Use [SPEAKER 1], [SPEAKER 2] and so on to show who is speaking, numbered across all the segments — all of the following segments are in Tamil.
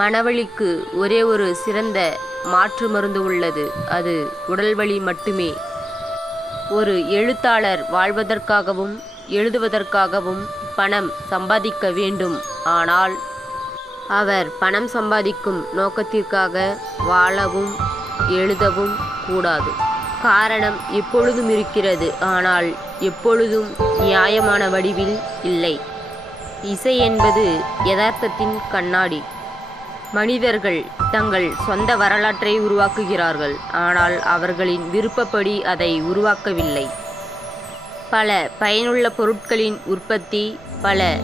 [SPEAKER 1] மனவழிக்கு ஒரே ஒரு சிறந்த மாற்று மருந்து உள்ளது. அது உடல் வலி மட்டுமே. ஒரு எழுத்தாளர் வாழ்வதற்காகவும் எழுதுவதற்காகவும் பணம் சம்பாதிக்க வேண்டும். ஆனால் அவர் பணம் சம்பாதிக்கும் நோக்கத்திற்காக வாழவும் எழுதவும் கூடாது. காரணம் எப்பொழுதும் இருக்கிறது. ஆனால் எப்பொழுதும் நியாயமான வடிவில் இல்லை. இசை என்பது யதார்த்தத்தின் கண்ணாடி. மனிதர்கள் தங்கள் சொந்த வரலாற்றை உருவாக்குகிறார்கள். ஆனால் அவர்களின் விருப்பப்படி அதை உருவாக்கவில்லை. பல பயனுள்ள பொருட்களின் உற்பத்தி பல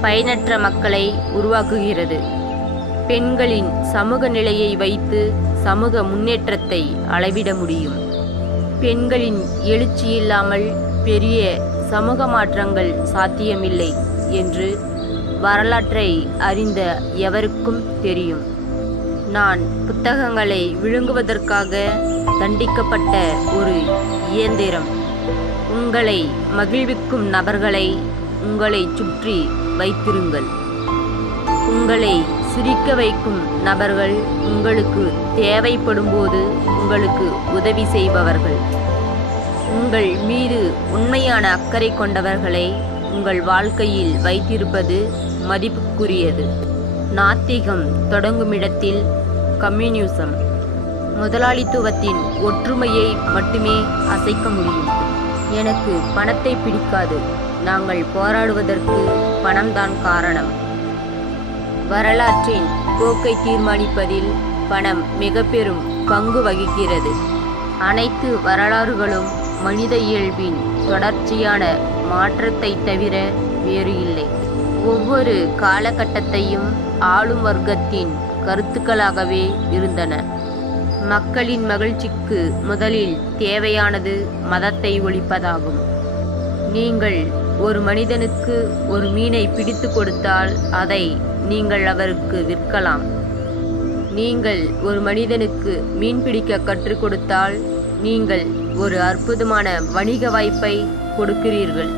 [SPEAKER 1] பயனற்ற மக்களை உருவாக்குகிறது. பெண்களின் சமூக நிலையை வைத்து சமூக முன்னேற்றத்தை அளவிட முடியும். பெண்களின் எழுச்சி இல்லாமல் பெரிய சமூக மாற்றங்கள் சாத்தியமில்லை என்று வரலாற்றை அறிந்த எவருக்கும் தெரியும். நான் புத்தகங்களை விழுங்குவதற்காக தண்டிக்கப்பட்ட ஒரு இயந்திரம். உங்களை மகிழ்விக்கும் நபர்களை உங்களை சுற்றி வைத்திருங்கள். உங்களை சிரிக்க வைக்கும் நபர்கள் உங்களுக்கு தேவைப்படும்போது உங்களுக்கு உதவி செய்பவர்கள். உங்கள் மீது உண்மையான அக்கறை கொண்டவர்களை உங்கள் வாழ்க்கையில் வைத்திருப்பது மதிப்புக்குரியது. நாத்திகம் தொடங்குமிடத்தில் கம்யூனிசம். முதலாளித்துவத்தின் ஒற்றுமையை மட்டுமே அசைக்க முடியும். எனக்கு பணத்தை பிடிக்காது. நாங்கள் போராடுவதற்கு பணம்தான் காரணம். வரலாற்றின் போக்கை தீர்மானிப்பதில் பணம் மிக பெரும் பங்கு வகிக்கிறது. அனைத்து வரலாறுகளும் மனித இயல்பின் தொடர்ச்சியான மாற்றத்தை தவிர வேறு இல்லை. ஒவ்வொரு காலகட்டத்தையும் ஆளும் வர்க்கத்தின் கருத்துக்களாகவே இருந்தன. மக்களின் மகிழ்ச்சிக்கு முதலில் தேவையானது மதத்தை ஒழிப்பதாகும். நீங்கள் ஒரு மனிதனுக்கு ஒரு மீனை பிடித்து கொடுத்தால் அதை நீங்கள் அவருக்கு விற்கலாம். நீங்கள் ஒரு மனிதனுக்கு மீன் பிடிக்க கற்றுக் கொடுத்தால் நீங்கள் ஒரு அற்புதமான வணிக வாய்ப்பை கொடுக்கிறீர்கள்.